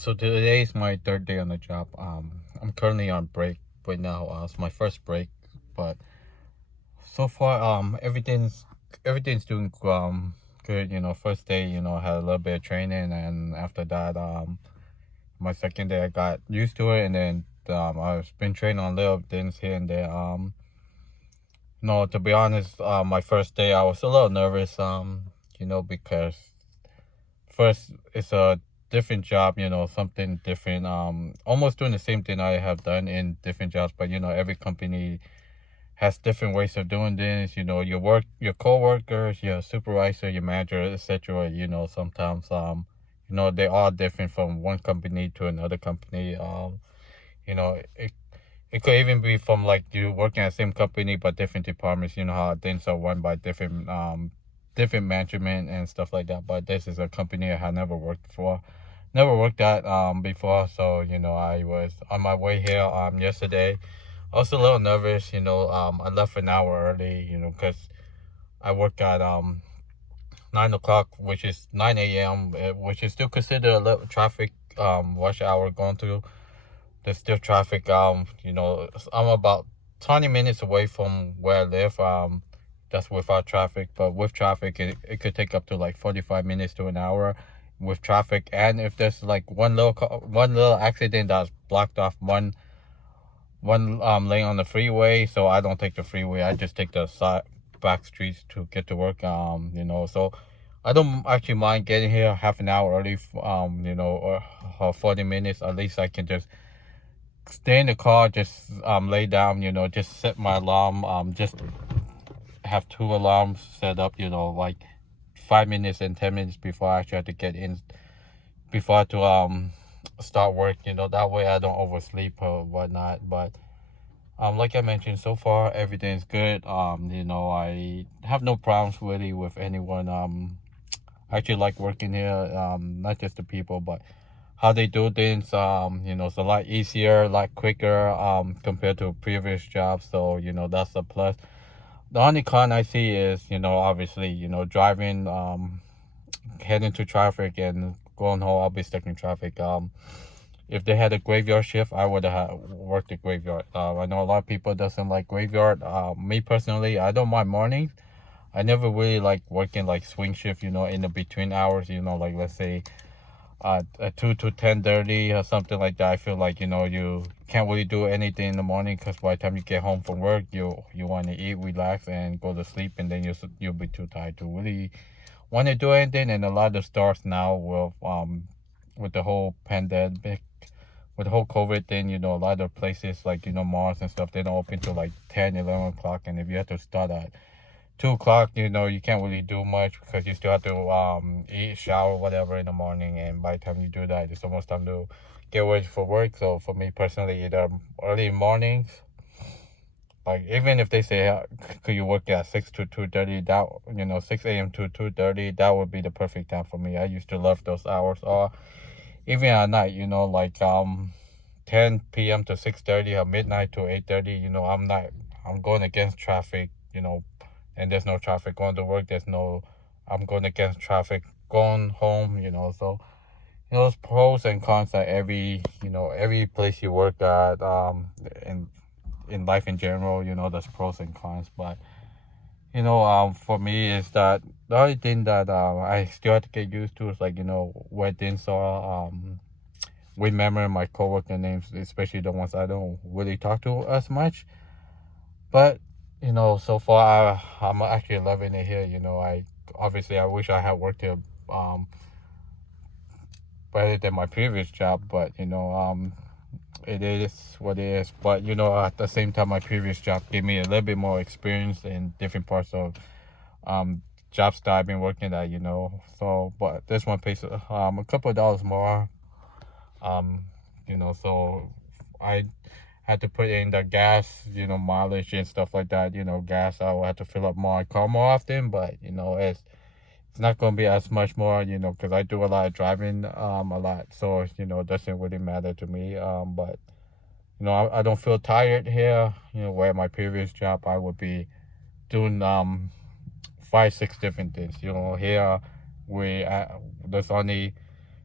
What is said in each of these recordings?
So today is my third day on the job. I'm currently on break right now. It's my first break, but so far, everything's doing good. First day, I had a little bit of training, and after that, my second day I got used to it, and then I've been training on little things here and there. No, to be honest, my first day I was a little nervous. Because first it's a different job, something different, almost doing the same thing I have done in different jobs, but every company has different ways of doing this. Your coworkers, your supervisor, your manager, etc. Sometimes they're all different from one company to another company. You know it, it could even be from like you working at the same company but different departments. You know how things are run by different management and stuff like that. But this is a company I had never worked at before. So I was on my way here yesterday. I was a little nervous. I left an hour early. Because I work at 9 o'clock, which is 9 a.m., which is still considered a little traffic rush hour going through. There's still traffic. I'm about 20 minutes away from where I live. That's without traffic, but with traffic, it could take up to like 45 minutes to an hour with traffic. And if there's like one little accident that's blocked off one lane on the freeway, so I don't take the freeway. I just take the side back streets to get to work. So I don't actually mind getting here half an hour early. Or 40 minutes. At least I can just stay in the car, just lay down. Just set my alarm. Just have two alarms set up. Like 5 minutes and 10 minutes before I actually have to get in, before I have to start work. That way I don't oversleep or whatnot. But like I mentioned, so far everything's good. I have no problems really with anyone. I actually like working here. Not just the people, but how they do things. It's a lot easier, a lot quicker. Compared to previous jobs. So that's a plus. The only con I see is obviously driving, heading to traffic and going home. I'll be stuck in traffic. If they had a graveyard shift, I would have worked the graveyard. I know a lot of people doesn't like graveyard. Me personally, I don't mind mornings. I never really like working like swing shift. In the between hours. Like let's say at 2 to 10:30 or something like that. I feel like you can't really do anything in the morning because by the time you get home from work, you want to eat, relax, and go to sleep, and then you'll be too tired to really want to do anything. And a lot of stores now with the whole pandemic, with the whole COVID thing, a lot of places like malls and stuff, they don't open till like 10, 11 o'clock. And if you have to start at 2 o'clock, you can't really do much because you still have to eat, shower, whatever in the morning. And by the time you do that, it's almost time to get ready for work. So for me personally, either early mornings, like even if they say could you work at 6 to 2:30, that 6 a.m. to 2:30, that would be the perfect time for me. I used to love those hours. Or even at night, like 10 p.m. to 6:30 or midnight to 8:30. I'm going against traffic. And there's no traffic going to work. I'm going against traffic going home. So there's pros and cons at every place you work at. In life in general, there's pros and cons. But for me is that the only thing that I still have to get used to is like where things are. Remembering my coworker names, especially the ones I don't really talk to as much. But so far I'm actually loving it here. I wish I had worked here um better than my previous job, but it is what it is. But at the same time, my previous job gave me a little bit more experience in different parts of um jobs that I've been working at. So but this one pays a couple of dollars more. um so I had to put in the gas, mileage and stuff like that. Gas, I will have to fill up my car more often. But it's not gonna be as much more, because I do a lot of driving, a lot. So it doesn't really matter to me. But I don't feel tired here. Where my previous job, I would be doing 5 6 different things. Here we there's only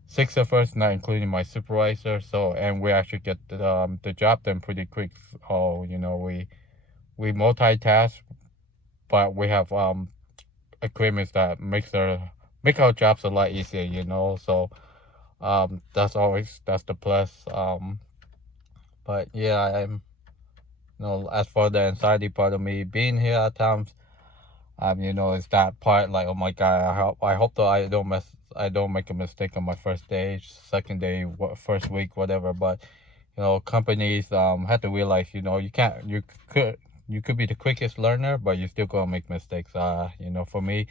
6 of us, not including my supervisor. So, and we actually get the job done pretty quick. Oh, we multitask, but we have equipment that make our jobs a lot easier. So that's the plus. But yeah, as for the anxiety part of me being here at times, it's that part like, oh my god, I hope that I don't make a mistake on my first day, second day, first week, whatever. But companies have to realize, you can't you could be the quickest learner, but you're still gonna make mistakes. For me,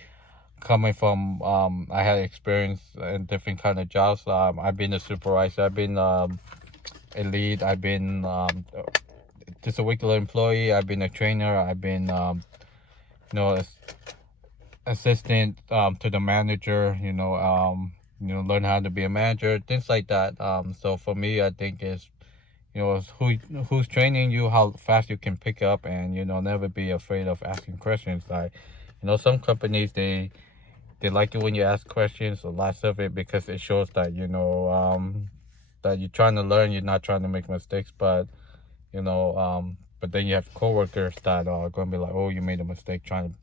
coming from I had experience in different kind of jobs. I've been a supervisor, I've been a lead, I've been just a regular employee, I've been a trainer, I've been you know assistant to the manager, learn how to be a manager, things like that. So for me, I think is who's training you, how fast you can pick up, and never be afraid of asking questions. Like some companies, they like it when you ask questions, a lot of it, because it shows that that you're trying to learn, you're not trying to make mistakes. But then you have coworkers that are going to be like, oh, you made a mistake, trying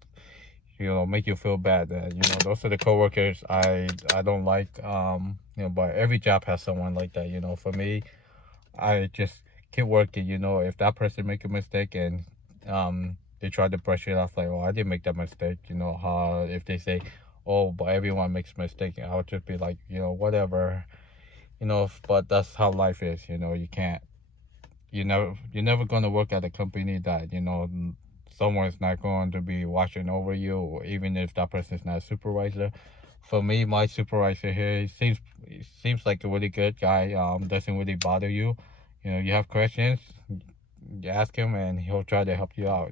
to make you feel bad. Those are the coworkers I don't like. But every job has someone like that. For me, I just keep working. If that person make a mistake and they try to brush it off like, oh, I didn't make that mistake. If they say, oh, but everyone makes mistake, I'll just be like, whatever. But that's how life is. You're never gonna work at a company that someone's not going to be watching over you, or even if that person's not a supervisor. For me, my supervisor here, he seems like a really good guy. Doesn't really bother you. You have questions, you ask him, and he'll try to help you out.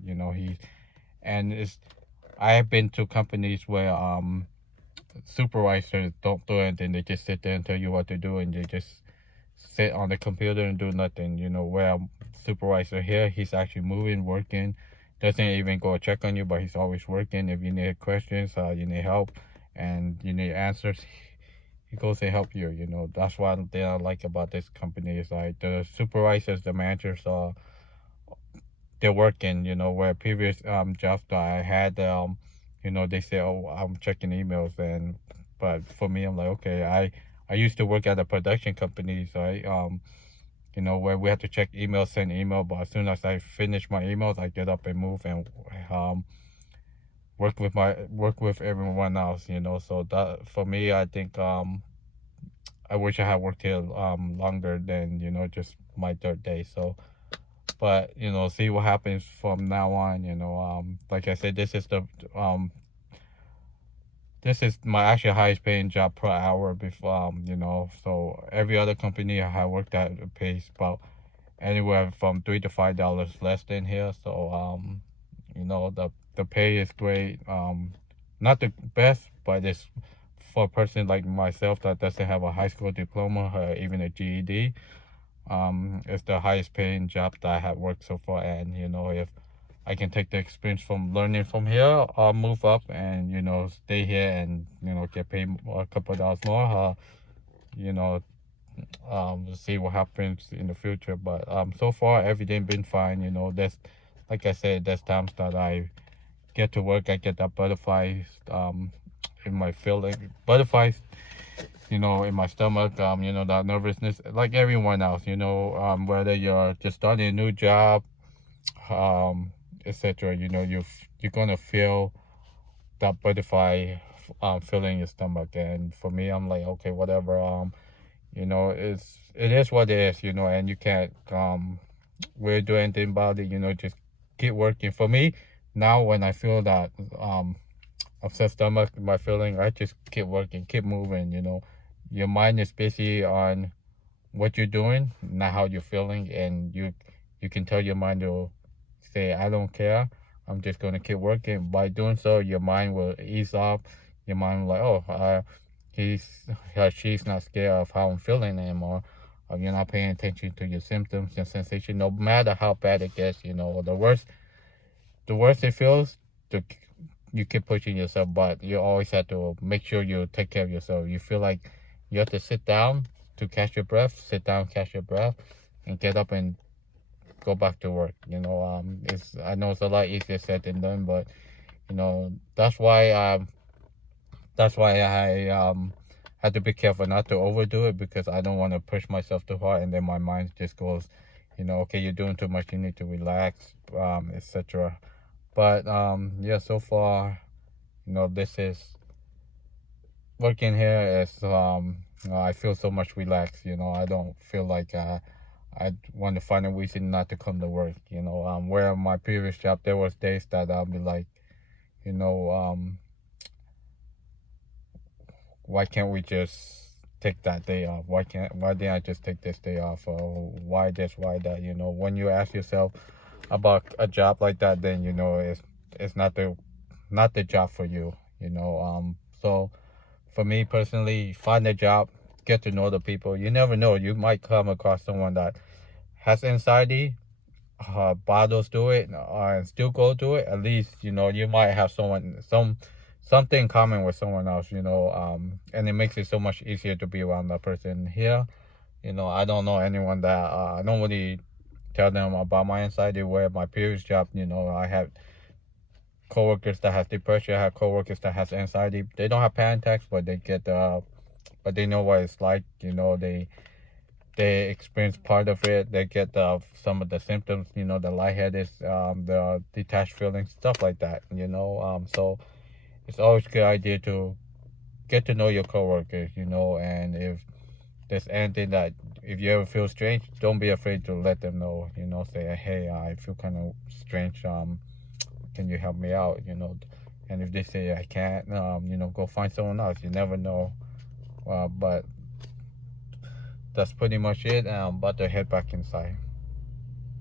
And it's I have been to companies where supervisors don't do anything. They just sit there and tell you what to do, and they just sit on the computer and do nothing. Where supervisor here, he's actually moving, working, doesn't even go check on you, but he's always working. If you need questions, you need help, and you need answers, he goes and help you. That's one thing I like about this company is like the supervisors, the managers are they're working. Where previous jobs that I had, they say, oh, I'm checking emails, but for me, I'm like, okay, I used to work at a production company, so where we have to check email, send email, but as soon as I finish my emails, I get up and move and work with everyone else. So that for me, I think I wish I had worked here longer than just my third day. So, but see what happens from now on. Like I said, this is my actually highest paying job per hour before. So every other company I have worked at pays about anywhere from $3 to $5 less than here. So the pay is great. Not the best, but it's for a person like myself that doesn't have a high school diploma or even a GED. It's the highest paying job that I have worked so far, and if I can take the experience from learning from here, I'll move up and stay here and get paid a couple of dollars more. You know see what happens in the future. But so far everything been fine. There's, like I said, there's times that I get to work, I get that butterflies in my feeling, butterflies in my stomach, that nervousness, like everyone else. Whether you're just starting a new job, etc. You're gonna feel that butterfly feeling in your stomach. And for me, I'm like, okay, whatever. It is what it is. And you can't really do anything about it. Just keep working. For me, now when I feel that upset stomach, my feeling, I just keep working, keep moving. Your mind is busy on what you're doing, not how you're feeling, and you can tell your mind to say, I don't care, I'm just going to keep working. By doing so, your mind will ease up. Your mind will like, oh, he's or she's not scared of how I'm feeling anymore. You're not paying attention to your symptoms and sensation, no matter how bad it gets. The worse it feels, you keep pushing yourself, but you always have to make sure you take care of yourself. You feel like You have to sit down to catch your breath, sit down, catch your breath, and get up and go back to work. It's I know it's a lot easier said than done, but that's why I had to be careful not to overdo it, because I don't want to push myself too hard, and then my mind just goes, okay, you're doing too much, you need to relax, etc. But yeah, so far, this is working here is I feel so much relaxed. I don't feel like I want to find a reason not to come to work. Where my previous job, there was days that I'll be like, you know, why can't we just take that day off? Why didn't I just take this day off? Or why this, why that? When you ask yourself about a job like that, then it's not the job for you. So for me personally, find a job, get to know the people. You never know, you might come across someone that has anxiety, battles through it, and still go through it. At least you might have something in common with someone else. And it makes it so much easier to be around that person. Here, I don't know anyone that I don't really tell them about my anxiety. Where my previous job, I had coworkers that has depression, I have coworkers that has anxiety. They don't have panic attacks, but but they know what it's like. They experience part of it. They get some of the symptoms. The lightheaded, the detached feelings, stuff like that. So it's always a good idea to get to know your coworkers. And if there's anything that, if you ever feel strange, don't be afraid to let them know. Say, hey, I feel kind of strange. Can you help me out? And if they say I can't, go find someone else. You never know. But that's pretty much it. I'm about to head back inside.